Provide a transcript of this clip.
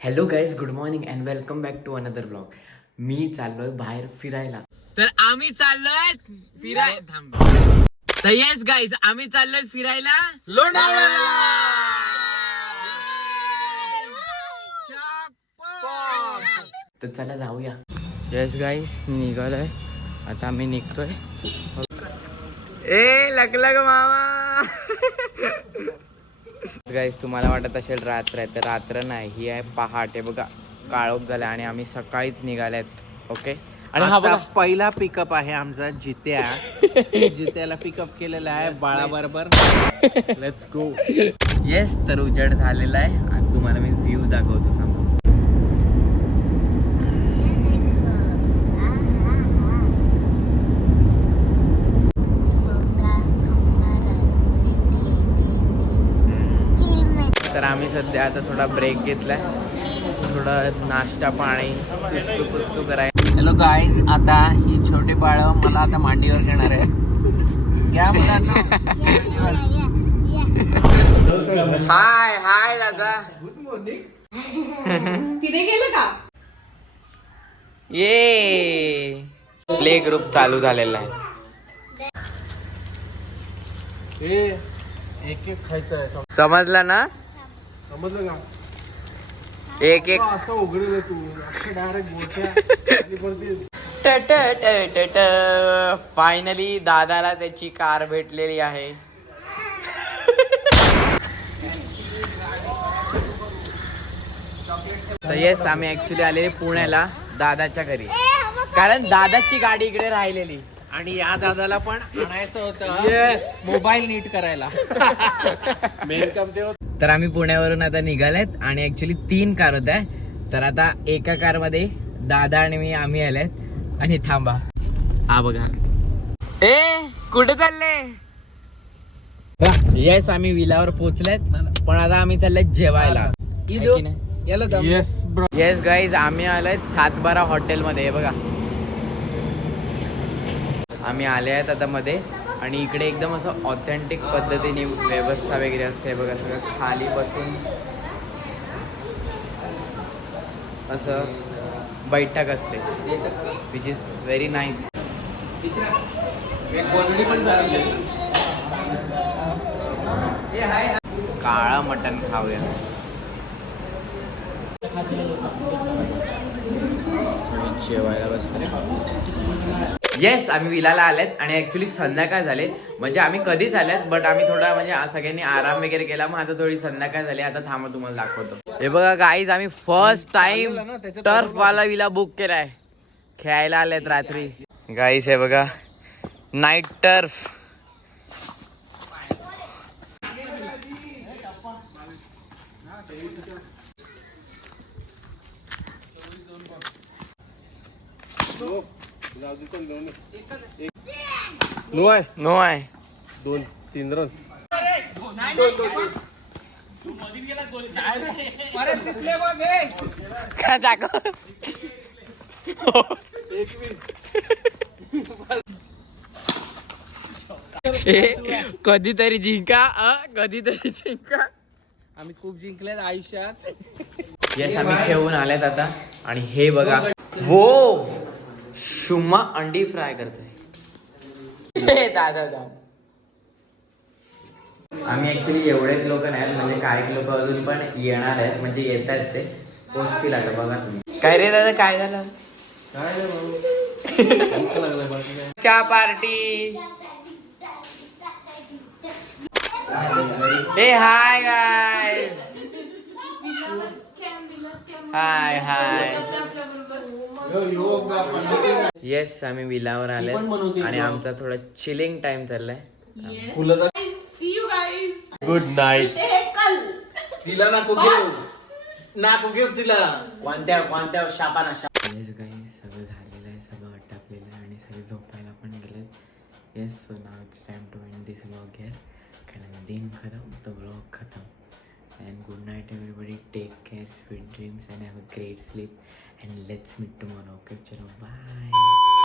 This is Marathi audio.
Hello guys, good morning and welcome back to another blog. मी चाललोय बाहेर फिरायला. तर आम्ही चाललोय तर येस गाईज, आम्ही चाललोय फिरायला लोणावळ्याला. तर चला जाऊया. येस गाईज, मी निघालोय. आता आम्ही निघतोय. ए लग मामा. गाईज, तुम्हाला वाटत असेल रात्र आहे, तर रात्र नाही, ही आहे पहाटे. बघा काळोख झाला आणि आम्ही सकाळीच निघाल्यात. ओके. आणि हा बघा पहिला पिकअप आहे आमचा जित्या. जित्याला पिकअप केलेला आहे बाळाबरोबर. Let's go. येस, तर उजेड झालेला आहे. आणि तुम्हाला मी व्ह्यू दाखवतो. थांबा. तर आम्ही सध्या आता थोडा ब्रेक घेतलाय, थोडा नाश्ता पाणी सुसू पुसू कराय. हॅलो गाईज, आता ही छोटी बाळ मला आता मांडीवर घेणार आहे. घ्या मुलांना. हाय हाय दादा. Good morning. तिने केलं का? ये प्ले ग्रुप चालू झालेला आहे. एक एक खायचं आहे, समजलं ना? समजलं का? एक एक असं उघडलं तू डायरेक्ट फायनली दादाला त्याची कार भेटलेली आहे. तर येस, आम्ही ऍक्च्युली आलेले पुण्याला दादाच्या घरी, कारण दादाची गाडी इकडे राहिलेली. आणि या दादाला पण आणायचं होतं. येस, मोबाईल नीट करायला. मेन काम ते होतं. तर आम्ही पुण्यावरून आता निघालेत आणि ऍक्च्युली 3 कार होत्या. तर आता एका कार मध्ये दादा आणि आम्ही आलेत. आणि थांबा, हा बघा. ए कुठे चालले? येस, आम्ही विलावर पोहोचलेत, पण आता आम्ही चाललोय जेवायला. Yes bro. येस गाईज, आम्ही आलोय 712 हॉटेलमध्ये. हे बघा, आम्ही आले आहेत आता मध्ये. आणि इकडे एकदम असं ऑथेंटिक पद्धतीने व्यवस्था वगैरे असते. बघा, सगळं खाली बसून असं बैठक असते, विच इज व्हेरी नाईस. काळा मटण खाऊया. जेवायला बसलो. येस, आम्ही विलाला आलेत आणि ऍक्च्युली संध्याकाळ झाले. म्हणजे आम्ही कधीच आलेत, बट आम्ही थोडा म्हणजे सगळ्यांनी आराम वगैरे केला. मग आता थोडी संध्याकाळ झाली. आता थांबा, तुम्हाला दाखवतो. हे बघा गाईज, आम्ही फर्स्ट टाइम टर्फ वाला विला बुक केलाय. खेळायला आलेत रात्री. गाईज हे बघा, नाईट टर्फ. नो आहे 2-3 रन. काय दाखव. कधीतरी जिंका, कधीतरी जिंका. आम्ही खूप जिंकलेत आयुष्यात. येस, आम्ही खेळून आलेत आता. आणि हे बघा, वो शुमा अंडी फ्राय करतोय. दादा आम्ही ऍक्च्युली एवढेच लोक नाही, म्हणजे काही लोक अजून पण येणार आहेत, म्हणजे येत आहेत, ते पोचतील आता. बघा तुम्ही. काय रे दादा, काय झालं? चहा पार्टी. हे हाय गाईज. हाय हाय. येस, आम्ही विलावर आले आणि आमचा थोडा चिलिंग टाइम चाललाय. Good night. तिला नको घेऊ तिला. कोणत्या शापाना. येस गाईज, सगळं झालेलं आहे, सगळं अटपलेलं आहे आणि सगळे झोपायला पण गेले. Yes, so now it's time to end this vlog here. कारण दिन खतम तो व्लॉग खतम. And good night everybody, take care, sweet dreams and have a great sleep and let's meet tomorrow. Okay, chalo, bye.